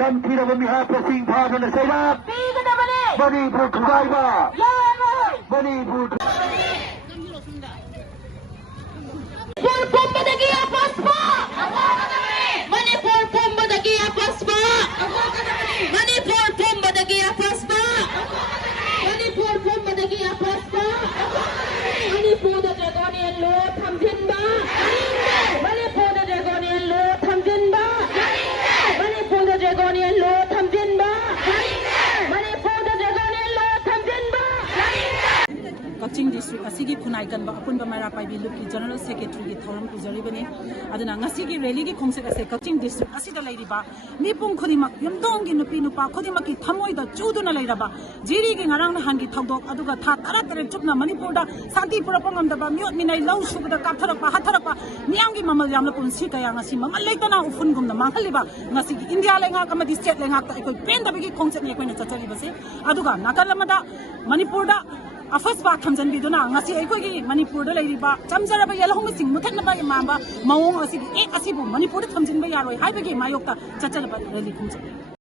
Come to the Miha pressing part on the side up. Money for Oiba. Money for Kakching district asigi khunai kan ba Apunba mara pai bi luki general secretary ki thoram pujari bani aduna ngasi ki rally ki khongse ase Kakching district asida lairi ba mipung khodimak yamdong gi nupi nupa khodimak ki thamoi da chuduna laira ba jiri gi ngarang na hangi thogdok aduga tha tara tere chupna manipur da santi purapangam da ba miot minai lau subda kaptharak ba hatharak ba miyamgi mamal yamla punsi kaya ngasi mamal leitana ufun gumna manghali ba ngasi ki india lenga kamadi state lenga ta ekoi pen da bi ki khongse ne koina chachali ba se aduga nakalamada manipur da First back comes and Biduna, Ngasi Equi, Manipur, the lady bar, Tamzara Yellow missing, Mutanaba Mamba, Mao, Asibu, Manipur comes in Bayaro, I became Mayoka, Chatalaba, really comes.